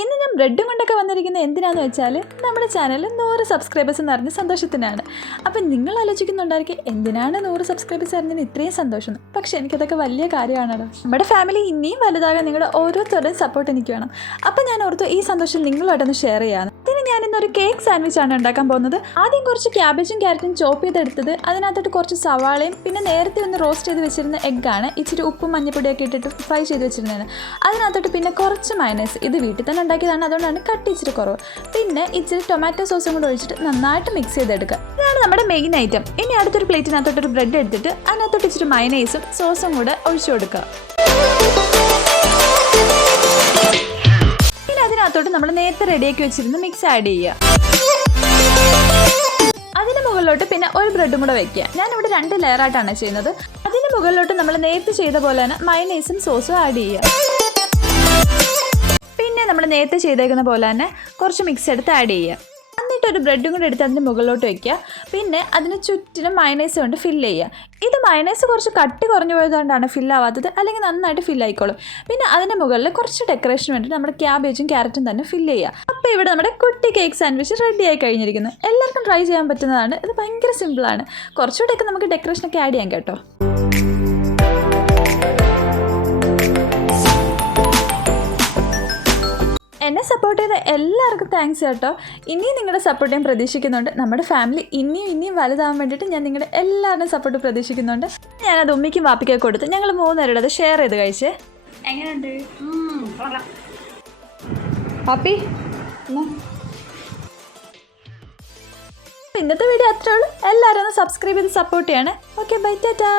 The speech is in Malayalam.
ഇന്ന് ഞാൻ ബ്രെഡും കൊണ്ടൊക്കെ വന്നിരിക്കുന്നത് എന്തിനാണെന്ന് വെച്ചാൽ നമ്മുടെ ചാനലിൽ 100 സബ്സ്ക്രൈബേഴ്സ് എന്ന് അറിഞ്ഞ സന്തോഷത്തിനാണ്. അപ്പം നിങ്ങൾ ആലോചിക്കുന്നുണ്ടായിരിക്കും എന്തിനാണ് 100 സബ്സ്ക്രൈബേഴ്സ് അറിഞ്ഞതിന് ഇത്രയും സന്തോഷം. പക്ഷേ എനിക്കതൊക്കെ വലിയ കാര്യമാണല്ലോ. നമ്മുടെ ഫാമിലി ഇനിയും വലുതാകാൻ നിങ്ങളുടെ ഓരോരുത്തരുടെയും സപ്പോർട്ട് എനിക്ക് വേണം. അപ്പം ഞാൻ ഓർത്തു ഈ സന്തോഷം നിങ്ങളുമായിട്ടൊന്ന് ഷെയർ ചെയ്യാം. ഇതിന് ഞാനിന്നൊരു കേക്ക് സാൻഡ്വിച്ചാണ് ഉണ്ടാക്കാൻ പോകുന്നത്. ആദ്യം കുറച്ച് ക്യാബേജും ക്യാരറ്റും ചോപ്പ് ചെയ്തെടുത്തത്, അതിനകത്തോട്ട് കുറച്ച് സവാളയും പിന്നെ നേരത്തെ ഒന്ന് റോസ്റ്റ് ചെയ്ത് വെച്ചിരുന്ന എഗ്ഗാണ്, ഇച്ചിരി ഉപ്പും മഞ്ഞപ്പൊടിയൊക്കെ ഇട്ടിട്ട് ഫ്രൈ ചെയ്ത് വെച്ചിരുന്നതാണ്. അതിനകത്തോട്ട് പിന്നെ കുറച്ച് മയണൈസ്, ഇത് വീട്ടിൽ തന്നെ ഉണ്ടാക്കിയതാണ്, അതുകൊണ്ടാണ് കട്ടി ഇച്ചിരി കുറവ്. പിന്നെ ഇച്ചിരി ടൊമാറ്റോ സോസും കൂടെ ഒഴിച്ചിട്ട് നന്നായിട്ട് മിക്സ് ചെയ്തെടുക്കുക. ഇതാണ് നമ്മുടെ മെയിൻ ഐറ്റം. ഇനി അടുത്തൊരു പ്ലേറ്റിനകത്തോട്ടൊരു ബ്രെഡ് എടുത്തിട്ട് അതിനകത്തോട്ട് ഇച്ചിരി മയണൈസും സോസും കൂടെ ഒഴിച്ചു കൊടുക്കുക. പിന്നെ അതിനകത്തോട്ട് നമ്മൾ നേരത്തെ റെഡിയാക്കി വെച്ചിരുന്ന മിക്സ് ആഡ് ചെയ്യുക. അതിന് മുകളിലോട്ട് പിന്നെ ഒരു ബ്രെഡും കൂടെ വയ്ക്കുക. ഞാനിവിടെ 2 ലെയറായിട്ടാണ് ചെയ്യുന്നത്. അതിന് മുകളിലോട്ട് നമ്മൾ നേരത്തെ ചെയ്ത പോലെ തന്നെ മയണൈസും സോസും ആഡ് ചെയ്യുക. പിന്നെ നമ്മൾ നേരത്തെ ചെയ്തേക്കുന്ന പോലെ തന്നെ കുറച്ച് മിക്സ് എടുത്ത് ആഡ് ചെയ്യുക. എന്നിട്ടൊരു ബ്രെഡും കൂടെ എടുത്ത് അതിൻ്റെ മുകളിലോട്ട് വയ്ക്കുക. പിന്നെ അതിന് ചുറ്റിനും മയണൈസ് കൊണ്ട് ഫില്ല് ചെയ്യുക. ഇത് മയണൈസ് കുറച്ച് കട്ടി കുറഞ്ഞു പോയതുകൊണ്ടാണ് ഫില്ലാവാത്തത്, അല്ലെങ്കിൽ നന്നായിട്ട് ഫില്ലായിക്കോളും. പിന്നെ അതിൻ്റെ മുകളിൽ കുറച്ച് ഡെക്കറേഷന് വേണ്ടി നമ്മുടെ ക്യാബേജും ക്യാരറ്റും തന്നെ ഫില്ല് ചെയ്യുക. അപ്പോൾ ഇവിടെ നമ്മുടെ കുട്ടി കേക്ക് സാൻഡ്വിച്ച് റെഡി ആയി കഴിഞ്ഞിരിക്കുന്നു. എല്ലാവർക്കും ട്രൈ ചെയ്യാൻ പറ്റുന്നതാണ്. ഇത് ഭയങ്കര സിമ്പിളാണ്. കുറച്ചുകൂടെയൊക്കെ നമുക്ക് ഡെക്കറേഷനൊക്കെ ആഡ് ചെയ്യാം കേട്ടോ. എന്നെ സപ്പോർട്ട് ചെയ്ത എല്ലാവർക്കും താങ്ക്സ് കേട്ടോ. ഇനിയും നിങ്ങളുടെ സപ്പോർട്ട് ഞാൻ പ്രതീക്ഷിക്കുന്നുണ്ട്. നമ്മുടെ ഫാമിലി ഇനിയും വലുതാവാൻ വേണ്ടിയിട്ട് ഞാൻ നിങ്ങളുടെ എല്ലാവരുടെയും സപ്പോർട്ട് പ്രതീക്ഷിക്കുന്നുണ്ട്. ഞാനത് ഉമ്മിക്കും വാപ്പിക്കൊക്കെ കൊടുത്ത് ഞങ്ങൾ 3 പേരുടെ അത് ഷെയർ ചെയ്ത് കഴിച്ചേ. എങ്ങനെയുണ്ട് പാപ്പി? ഇന്നത്തെ വീഡിയോ അത്രേ ഉള്ളൂ. എല്ലാവരും ഒന്ന് സബ്സ്ക്രൈബ് ചെയ്ത് സപ്പോർട്ട് ചെയ്യണേ. Okay, bye, Tata.